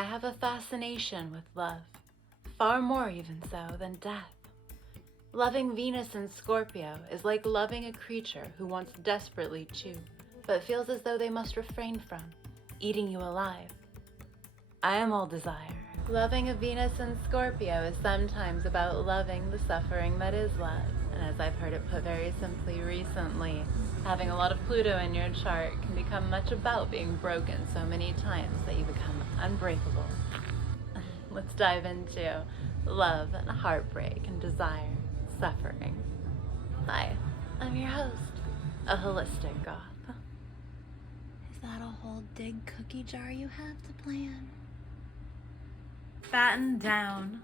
I have a fascination with love, far more even so than death. Loving Venus in Scorpio is like loving a creature who wants desperately to, but feels as though they must refrain from, eating you alive. I am all desire. Loving a Venus in Scorpio is sometimes about loving the suffering that is love. And as I've heard it put very simply recently, having a lot of Pluto in your chart can become much about being broken so many times that you become unbreakable. Let's dive into love and heartbreak and desire, suffering. Hi, I'm your host, a holistic goth. Is that a whole dig cookie jar you have to plan? Batten down.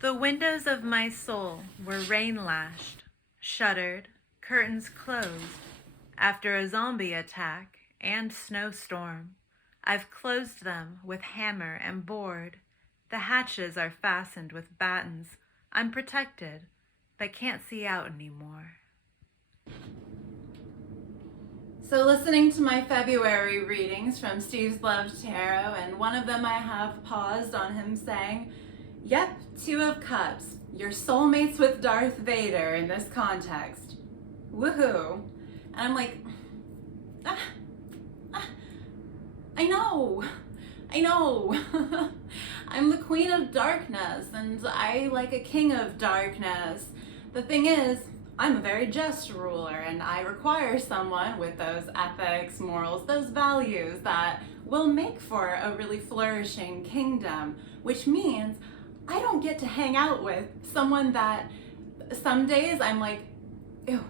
The windows of my soul were rain-lashed, shuttered, curtains closed. After a zombie attack and snowstorm, I've closed them with hammer and board. The hatches are fastened with battens. I'm protected, but can't see out anymore. So listening to my February readings from Steve's Love Tarot, and one of them I have paused on him saying, yep, 2 of Cups, your soulmates with Darth Vader in this context. Woohoo. And I'm like, I know. I'm the queen of darkness, and I like a king of darkness. The thing is, I'm a very just ruler, and I require someone with those ethics, morals, those values that will make for a really flourishing kingdom, which means I don't get to hang out with someone that some days I'm like, ew,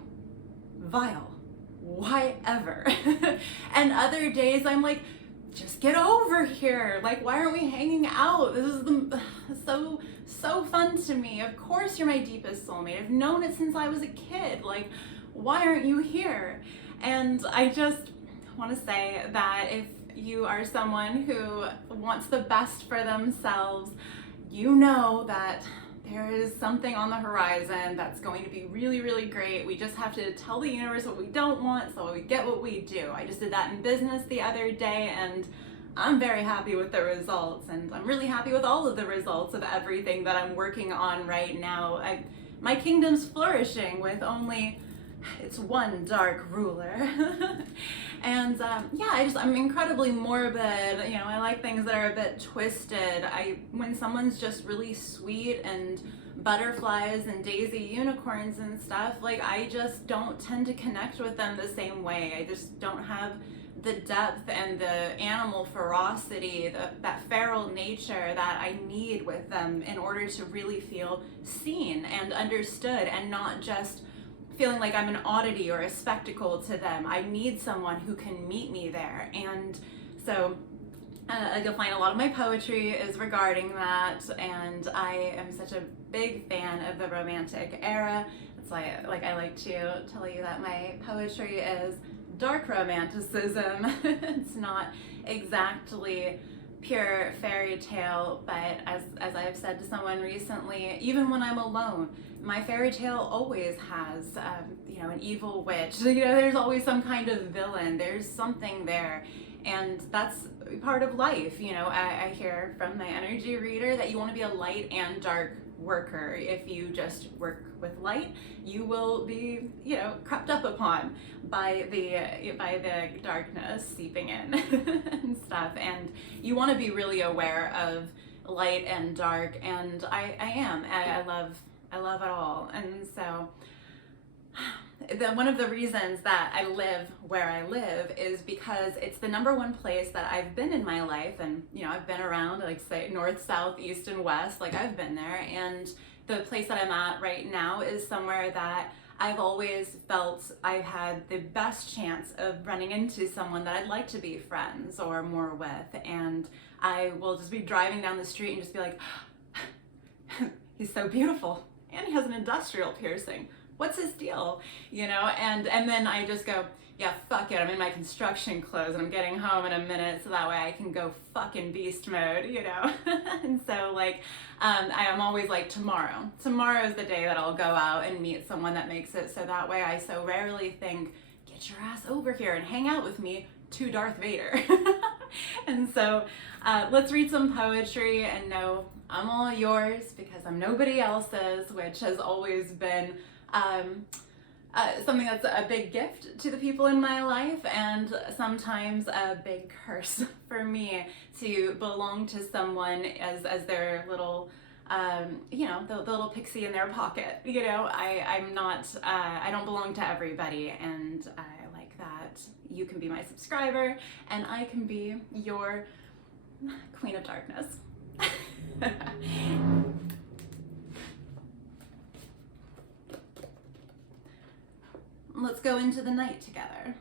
vile, why ever? And other days I'm like, just get over here. Like, why aren't we hanging out? This is so fun to me. Of course you're my deepest soulmate. I've known it since I was a kid. Like, why aren't you here? And I just want to say that if you are someone who wants the best for themselves, you know that there is something on the horizon that's going to be really, really great. We just have to tell the universe what we don't want so we get what we do. I just did that in business the other day, and I'm very happy with the results, and I'm really happy with all of the results of everything that I'm working on right now. My kingdom's flourishing with only it's one dark ruler. And yeah, I'm incredibly morbid. You know, I like things that are a bit twisted. When someone's just really sweet and butterflies and daisy unicorns and stuff, like, I just don't tend to connect with them the same way. I just don't have the depth and the animal ferocity, that feral nature that I need with them in order to really feel seen and understood, and not just feeling like I'm an oddity or a spectacle to them. I need someone who can meet me there. And so you'll find a lot of my poetry is regarding that, and I am such a big fan of the Romantic era. It's like I like to tell you that my poetry is dark romanticism. It's not exactly pure fairy tale, but as I have said to someone recently, even when I'm alone, my fairy tale always has an evil witch. There's always some kind of villain. There's something there, and that's part of life. I hear from my energy reader that you want to be a light and dark worker. If you just work with light, you will be crept up upon by the darkness seeping in and stuff, and you want to be really aware of light and dark, and I am. I love it all. And so one of the reasons that I live where I live is because it's the #1 place that I've been in my life. And I've been around, like, say, north, south, east, and west. Like, I've been there, and the place that I'm at right now is somewhere that I've always felt I had the best chance of running into someone that I'd like to be friends or more with. And I will just be driving down the street and just be like, he's so beautiful, and he has an industrial piercing. What's his deal? And then I just go, yeah, fuck it. I'm in my construction clothes and I'm getting home in a minute, so that way I can go fucking beast mode, And so, like, I am always like, tomorrow is the day that I'll go out and meet someone that makes it so that way I so rarely think, get your ass over here and hang out with me, to Darth Vader. And so let's read some poetry, and know I'm all yours because I'm nobody else's, which has always been something that's a big gift to the people in my life, and sometimes a big curse for me to belong to someone as their little, you know, the little pixie in their pocket. You know, I'm not, I don't belong to everybody, and I like that you can be my subscriber, and I can be your Queen of Darkness. Let's go into the night together.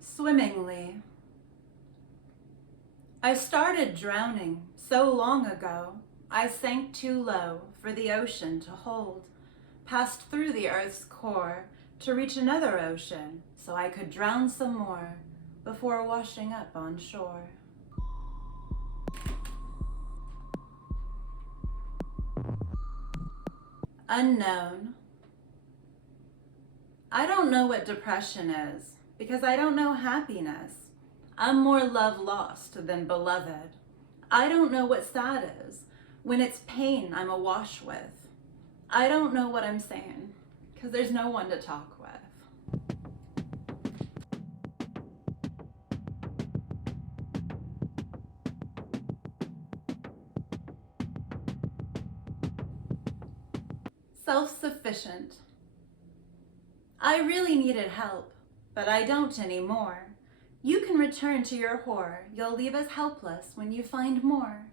Swimmingly. I started drowning so long ago. I sank too low for the ocean to hold, passed through the earth's core to reach another ocean so I could drown some more before washing up on shore. Unknown. I don't know what depression is because I don't know happiness. I'm more love lost than beloved. I don't know what sad is when it's pain I'm awash with. I don't know what I'm saying because there's no one to talk with. Self-sufficient. I really needed help, but I don't anymore. You can return to your whore. You'll leave us helpless when you find more.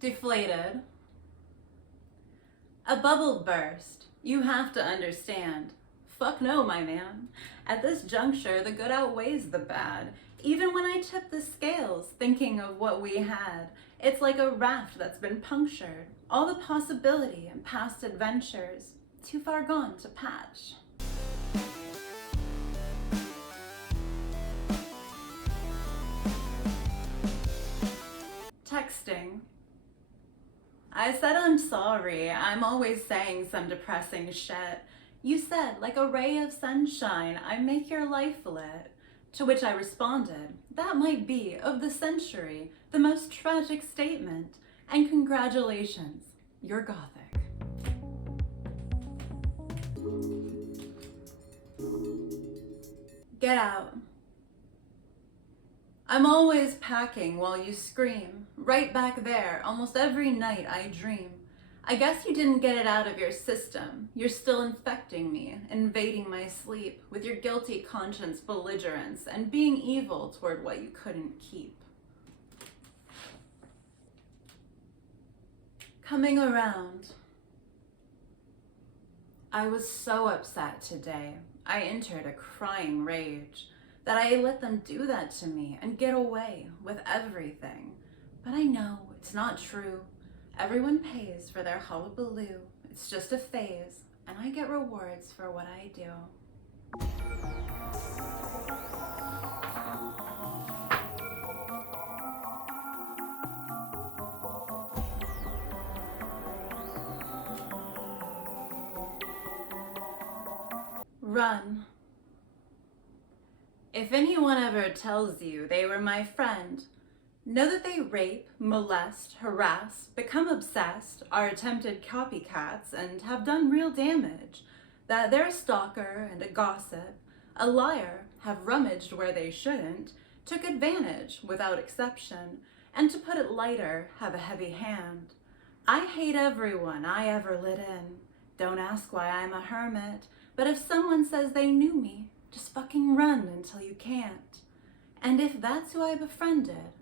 Deflated. A bubble burst. You have to understand. Fuck no, my man. At this juncture, the good outweighs the bad. Even when I tip the scales, thinking of what we had, it's like a raft that's been punctured. All the possibility and past adventures, too far gone to patch. Texting. I said I'm sorry. I'm always saying some depressing shit. You said, like a ray of sunshine, I make your life lit. To which I responded, that might be, of the century, the most tragic statement. And congratulations, you're gothic. Get out. I'm always packing while you scream. Right back there, almost every night I dream. I guess you didn't get it out of your system. You're still infecting me, invading my sleep with your guilty conscience belligerence and being evil toward what you couldn't keep. Coming around. I was so upset today. I entered a crying rage that I let them do that to me and get away with everything. But I know it's not true. Everyone pays for their hullabaloo. It's just a phase, and I get rewards for what I do. Run. If anyone ever tells you they were my friend, know that they rape, molest, harass, become obsessed, are attempted copycats, and have done real damage. That they're a stalker and a gossip, a liar, have rummaged where they shouldn't, took advantage without exception, and to put it lighter, have a heavy hand. I hate everyone I ever let in. Don't ask why I'm a hermit, but if someone says they knew me, just fucking run until you can't. And if that's who I befriended,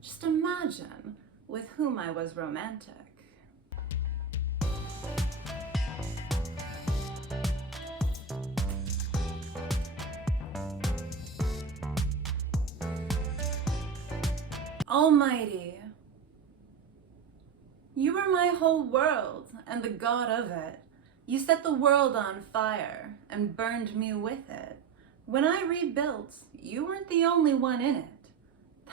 just imagine with whom I was romantic. Almighty, you were my whole world and the god of it. You set the world on fire and burned me with it. When I rebuilt, you weren't the only one in it.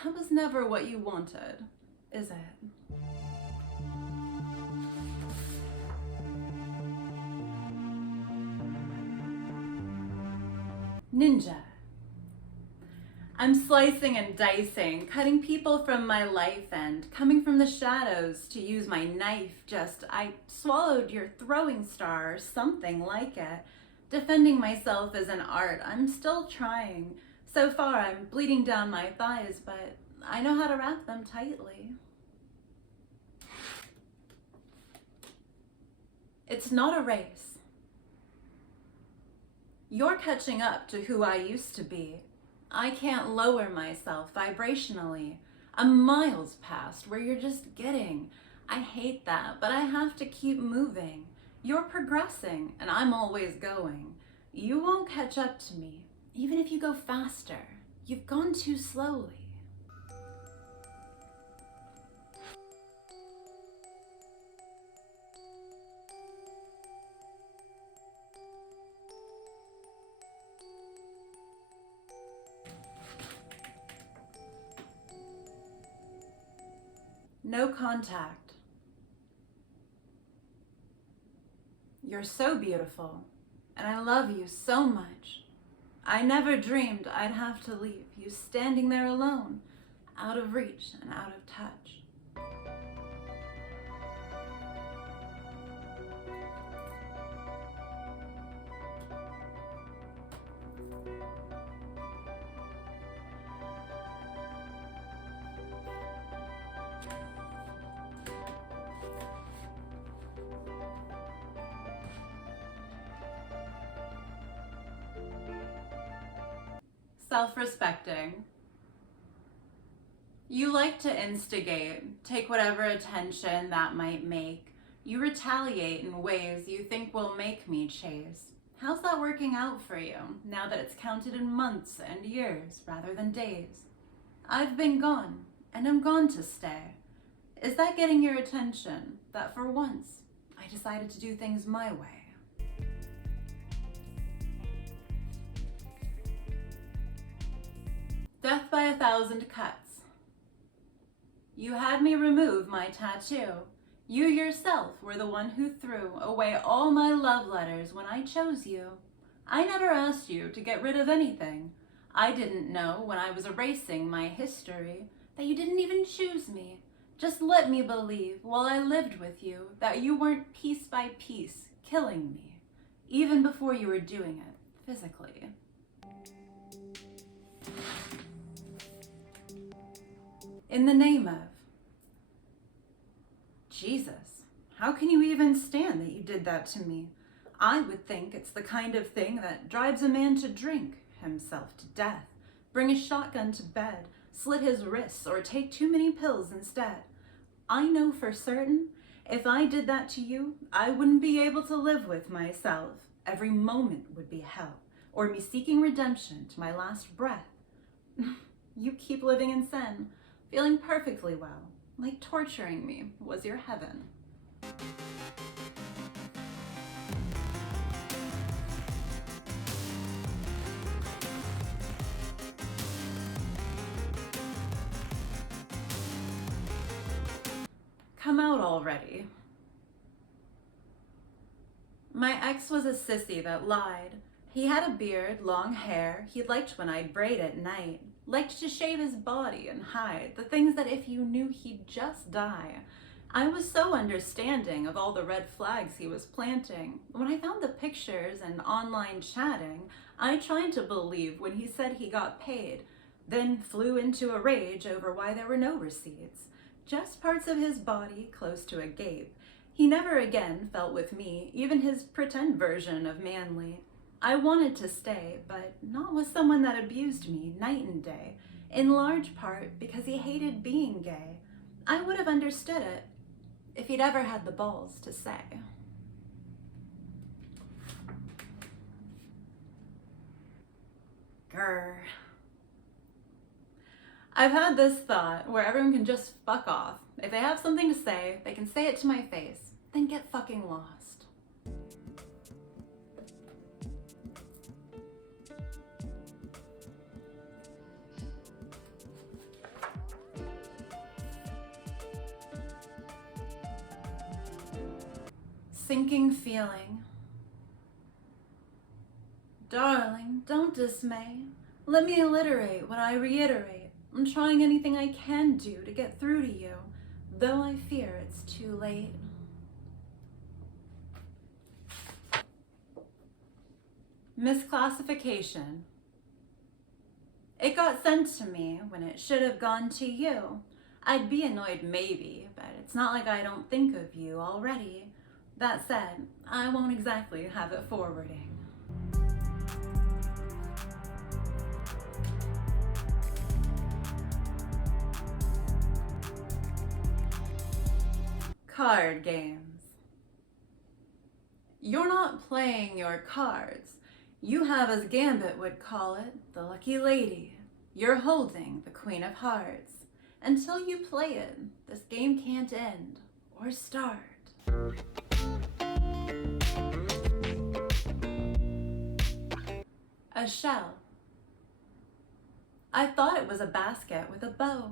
That was never what you wanted, is it? Ninja. I'm slicing and dicing, cutting people from my life and coming from the shadows to use my knife. I swallowed your throwing star or something like it. Defending myself is an art. I'm still trying. So far, I'm bleeding down my thighs, but I know how to wrap them tightly. It's not a race. You're catching up to who I used to be. I can't lower myself vibrationally. I'm miles past where you're just getting. I hate that, but I have to keep moving. You're progressing, and I'm always going. You won't catch up to me, even if you go faster. You've gone too slowly. No contact. You're so beautiful, and I love you so much. I never dreamed I'd have to leave you standing there alone, out of reach and out of touch. Self-respecting. You like to instigate, take whatever attention that might make. You retaliate in ways you think will make me chase. How's that working out for you, now that it's counted in months and years rather than days? I've been gone, and I'm gone to stay. Is that getting your attention, that for once, I decided to do things my way? Death by 1,000 cuts. You had me remove my tattoo. You yourself were the one who threw away all my love letters when I chose you. I never asked you to get rid of anything. I didn't know when I was erasing my history that you didn't even choose me. Just let me believe while I lived with you that you weren't piece by piece killing me, even before you were doing it physically. In the name of Jesus, how can you even stand that you did that to me? I would think it's the kind of thing that drives a man to drink himself to death, bring a shotgun to bed, slit his wrists, or take too many pills instead. I know for certain, if I did that to you, I wouldn't be able to live with myself. Every moment would be hell, or me seeking redemption to my last breath. You keep living in sin, feeling perfectly well, like torturing me was your heaven. Come out already. My ex was a sissy that lied. He had a beard, long hair, he liked when I'd braid at night, liked to shave his body and hide the things that if you knew he'd just die. I was so understanding of all the red flags he was planting. When I found the pictures and online chatting, I tried to believe when he said he got paid, then flew into a rage over why there were no receipts. Just parts of his body close to a gape. He never again felt with me, even his pretend version of manly. I wanted to stay, but not with someone that abused me night and day, in large part because he hated being gay. I would have understood it if he'd ever had the balls to say. Grr. I've had this thought where everyone can just fuck off. If they have something to say, they can say it to my face, then get fucking lost. Sinking feeling. Darling, don't dismay. Let me alliterate what I reiterate. I'm trying anything I can do to get through to you, though I fear it's too late. Misclassification. It got sent to me when it should have gone to you. I'd be annoyed maybe, but it's not like I don't think of you already. That said, I won't exactly have it forwarding. Card games. You're not playing your cards. You have, as Gambit would call it, the lucky lady. You're holding the Queen of Hearts. Until you play it, this game can't end or start. A shell. I thought it was a basket with a bow.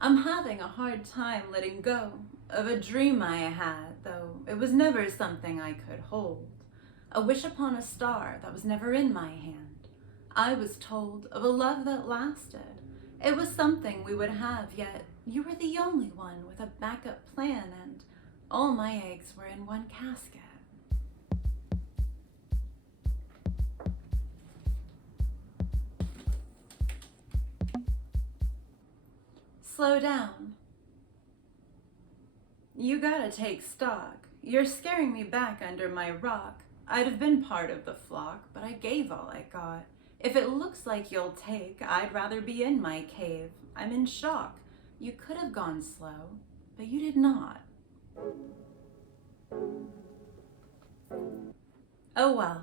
I'm having a hard time letting go of a dream I had, though it was never something I could hold. A wish upon a star that was never in my hand. I was told of a love that lasted. It was something we would have, yet you were the only one with a backup plan, and all my eggs were in one casket. Slow down. You gotta take stock. You're scaring me back under my rock. I'd have been part of the flock, but I gave all I got. If it looks like you'll take, I'd rather be in my cave. I'm in shock. You could have gone slow, but you did not. Oh well.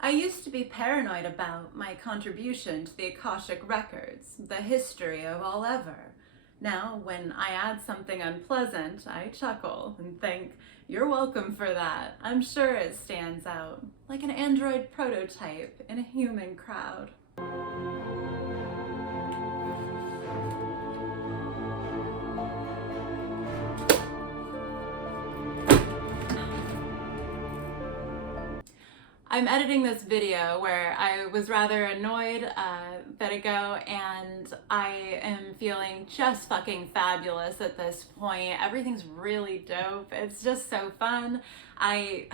I used to be paranoid about my contribution to the Akashic records, the history of all ever. Now, when I add something unpleasant, I chuckle and think, you're welcome for that. I'm sure it stands out, like an android prototype in a human crowd. I'm editing this video where I was rather annoyed a bit ago, and I am feeling just fucking fabulous at this point. Everything's really dope. It's just so fun. I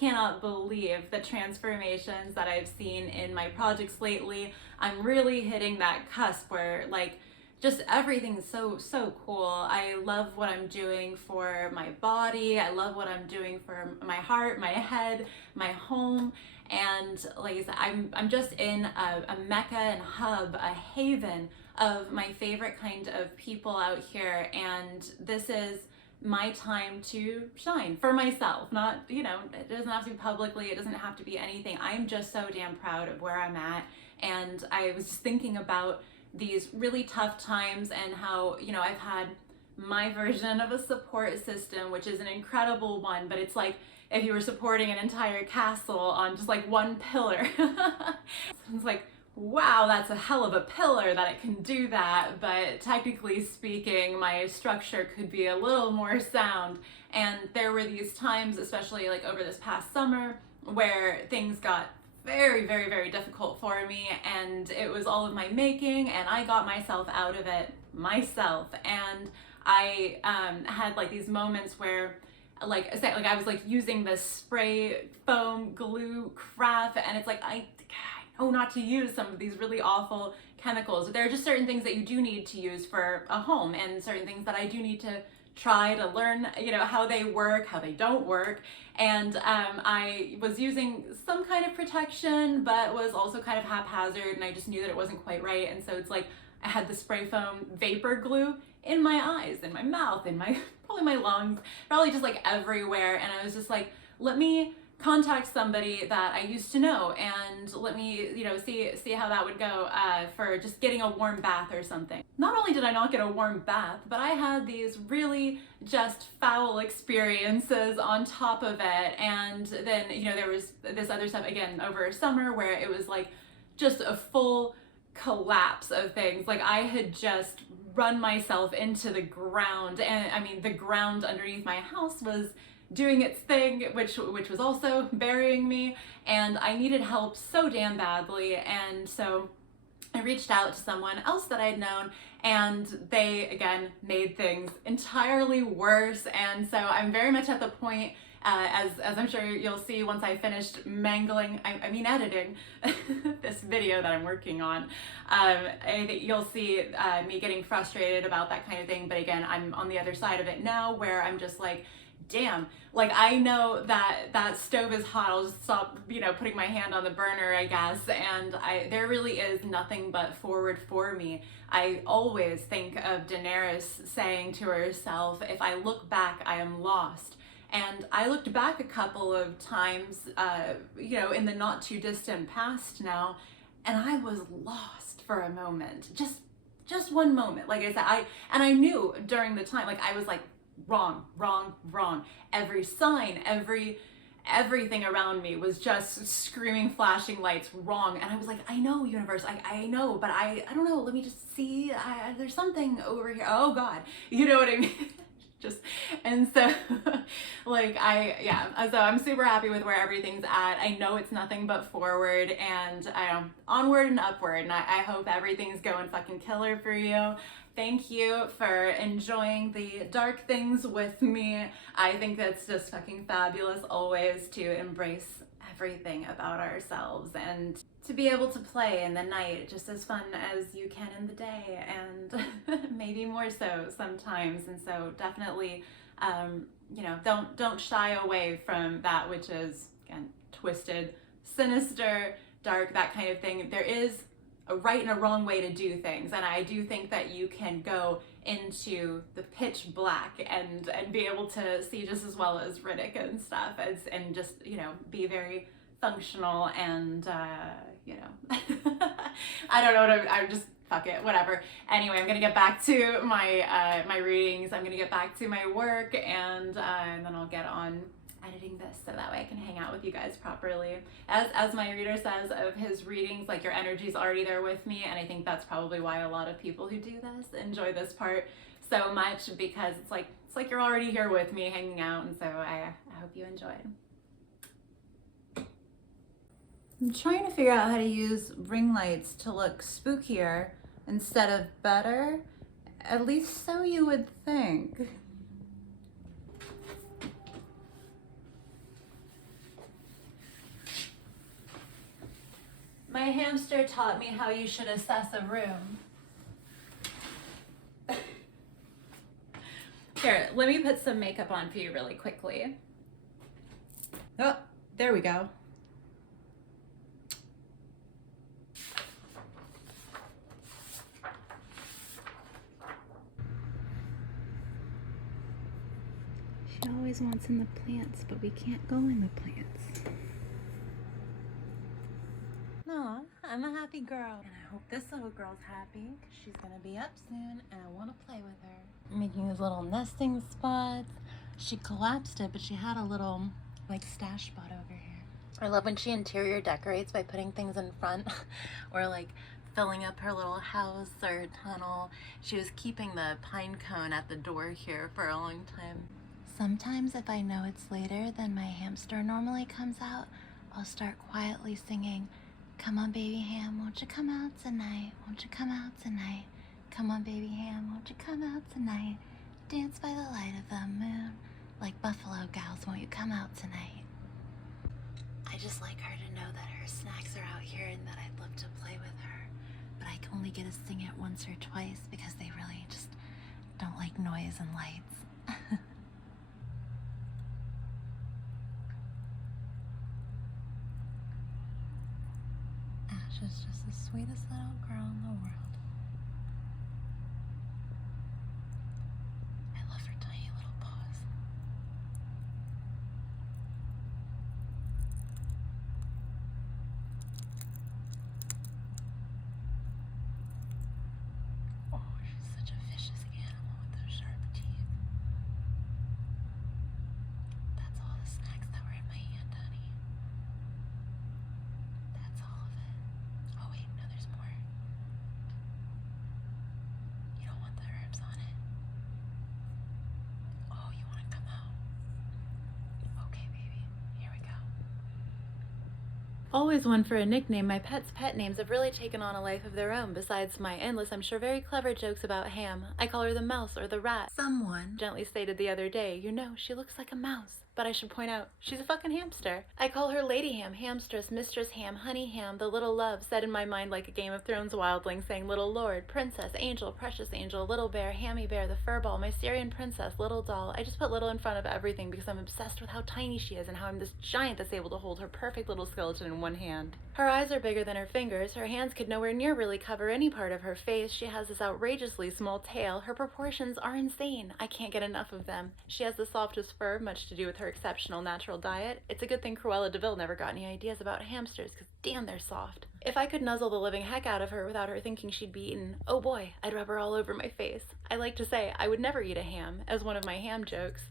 cannot believe the transformations that I've seen in my projects lately. I'm really hitting that cusp where like just everything's so cool. I love what I'm doing for my body. I love what I'm doing for my heart, my head, my home. And like I said, I'm just in a mecca and hub, a haven of my favorite kind of people out here. And this is my time to shine for myself. Not, you know, it doesn't have to be publicly. It doesn't have to be anything. I'm just so damn proud of where I'm at. And I was just thinking about these really tough times and how, you know, I've had my version of a support system, which is an incredible one, but it's like if you were supporting an entire castle on just like one pillar. It's like, wow, that's a hell of a pillar that it can do that, but technically speaking, my structure could be a little more sound. And there were these times, especially like over this past summer, where things got very difficult for me, and it was all of my making, and I got myself out of it myself. And I had like these moments where like I was like using this spray foam glue crap, and it's like I know not to use some of these really awful chemicals. There are just certain things that you do need to use for a home, and certain things that I do need to try to learn, you know, how they work, how they don't work. And I was using some kind of protection, but was also kind of haphazard, and I just knew that it wasn't quite right. And so it's like I had the spray foam vapor glue in my eyes, in my mouth, in my probably my lungs, probably just like everywhere. And I was just like, let me contact somebody that I used to know, and let me, you know, see how that would go for just getting a warm bath or something. Not only did I not get a warm bath, but I had these really just foul experiences on top of it. And then, you know, there was this other stuff again over summer where it was like just a full collapse of things. Like I had just run myself into the ground, and I mean the ground underneath my house was doing its thing, which was also burying me, and I needed help so damn badly. And so I reached out to someone else that I'd known, and they again made things entirely worse. And so I'm very much at the point, as I'm sure you'll see once I finished editing this video that I'm working on, you'll see me getting frustrated about that kind of thing. But again, I'm on the other side of it now, where I'm just like, damn, like I know that stove is hot, I'll just stop, putting my hand on the burner, I guess. And there really is nothing but forward for me. I always think of Daenerys saying to herself, if I look back, I am lost. And I looked back a couple of times, in the not too distant past now, and I was lost for a moment, just one moment. Like I said, I knew during the time, like I was like, wrong. Every sign, everything around me was just screaming, flashing lights, wrong. And I was like, I know, universe, I know, but I don't know, let me just see, there's something over here. Oh God, you know what I mean? And so like so I'm super happy with where everything's at. I know it's nothing but forward, and onward and upward, and I hope everything's going fucking killer for you. Thank you for enjoying the dark things with me. I think that's just fucking fabulous always to embrace everything about ourselves, and to be able to play in the night just as fun as you can in the day, and maybe more so sometimes. And so definitely, don't shy away from that which is, again, twisted, sinister, dark, that kind of thing. There is a right and a wrong way to do things, and I do think that you can go into the pitch black and be able to see just as well as Riddick and stuff, and just be very functional, and I don't know what I'm just, fuck it, whatever. Anyway, I'm gonna get back to my my readings. I'm gonna get back to my work, and then I'll get on editing this so that way I can hang out with you guys properly. As my reader says of his readings, like, your energy's already there with me, and I think that's probably why a lot of people who do this enjoy this part so much, because it's like you're already here with me hanging out. And so I hope you enjoyed. I'm trying to figure out how to use ring lights to look spookier instead of better, at least so you would think. My hamster taught me how you should assess a room. Here, let me put some makeup on for you really quickly. Oh, there we go. She always wants in the plants, but we can't go in the plants. No, I'm a happy girl, and I hope this little girl's happy, because she's gonna be up soon, and I want to play with her. Making these little nesting spots. She collapsed it, but she had a little, like, stash spot over here. I love when she interior decorates by putting things in front, or like filling up her little house or tunnel. She was keeping the pine cone at the door here for a long time. Sometimes if I know it's later than my hamster normally comes out, I'll start quietly singing, "Come on, baby ham, won't you come out tonight? Won't you come out tonight? Come on, baby ham, won't you come out tonight? Dance by the light of the moon, like buffalo gals, won't you come out tonight?" I just like her to know that her snacks are out here and that I'd love to play with her, but I can only get to sing it once or twice because they really just don't like noise and lights. Ash is just the sweetest little girl in the world. I love her tiny little paws. Oh, she's such a vicious animal with those sharp teeth. That's all the snacks that were in my hand, honey. That's all of it. Oh wait, no, there's more. Always one for a nickname, my pet's pet names have really taken on a life of their own besides my endless, I'm sure very clever jokes about Ham. I call her the mouse or the rat. Someone gently stated the other day, you know, she looks like a mouse. But I should point out, she's a fucking hamster. I call her Lady Ham, Hamstress, Mistress Ham, Honey Ham, the little love, said in my mind like a Game of Thrones wildling, saying little lord, princess, angel, precious angel, little bear, hammy bear, the furball, my Syrian princess, little doll. I just put little in front of everything because I'm obsessed with how tiny she is and how I'm this giant that's able to hold her perfect little skeleton in one hand. Her eyes are bigger than her fingers, her hands could nowhere near really cover any part of her face, she has this outrageously small tail, her proportions are insane, I can't get enough of them. She has the softest fur, much to do with her exceptional natural diet. It's a good thing Cruella de Vil never got any ideas about hamsters, cause damn they're soft. If I could nuzzle the living heck out of her without her thinking she'd be eaten, oh boy, I'd rub her all over my face. I like to say I would never eat a ham, as one of my ham jokes.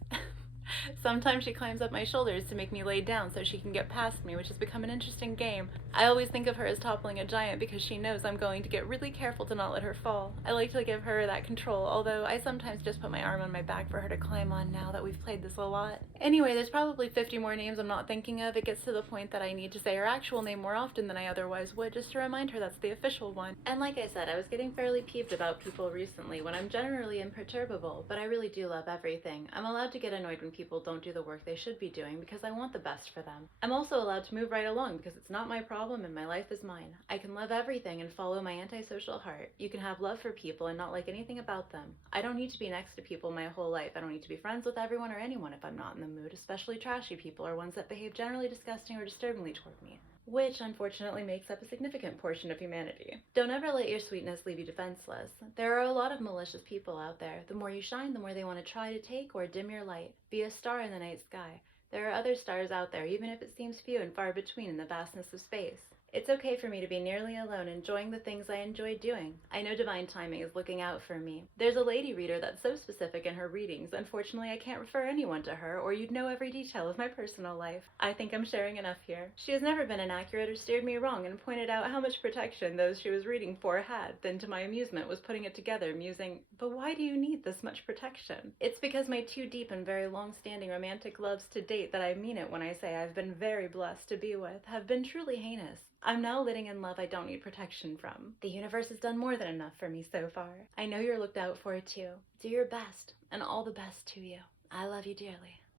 Sometimes she climbs up my shoulders to make me lay down so she can get past me, which has become an interesting game. I always think of her as toppling a giant because she knows I'm going to get really careful to not let her fall. I like to give her that control, although I sometimes just put my arm on my back for her to climb on now that we've played this a lot. Anyway, there's probably 50 more names I'm not thinking of. It gets to the point that I need to say her actual name more often than I otherwise would, just to remind her that's the official one. And like I said, I was getting fairly peeved about people recently when I'm generally imperturbable, but I really do love everything. I'm allowed to get annoyed when people don't do the work they should be doing because I want the best for them. I'm also allowed to move right along because it's not my problem and my life is mine. I can love everything and follow my antisocial heart. You can have love for people and not like anything about them. I don't need to be next to people my whole life. I don't need to be friends with everyone or anyone if I'm not in the mood, especially trashy people or ones that behave generally disgusting or disturbingly toward me, which unfortunately makes up a significant portion of humanity. Don't ever let your sweetness leave you defenseless. There are a lot of malicious people out there. The more you shine, the more they want to try to take or dim your light. Be a star in the night sky. There are other stars out there, even if it seems few and far between in the vastness of space. It's okay for me to be nearly alone, enjoying the things I enjoy doing. I know divine timing is looking out for me. There's a lady reader that's so specific in her readings. Unfortunately, I can't refer anyone to her, or you'd know every detail of my personal life. I think I'm sharing enough here. She has never been inaccurate or steered me wrong and pointed out how much protection those she was reading for had, then to my amusement was putting it together, musing, but why do you need this much protection? It's because my two deep and very long-standing romantic loves to date that I mean it when I say I've been very blessed to be with, have been truly heinous. I'm now living in love I don't need protection from. The universe has done more than enough for me so far. I know you're looked out for too. Do your best, and all the best to you. I love you dearly.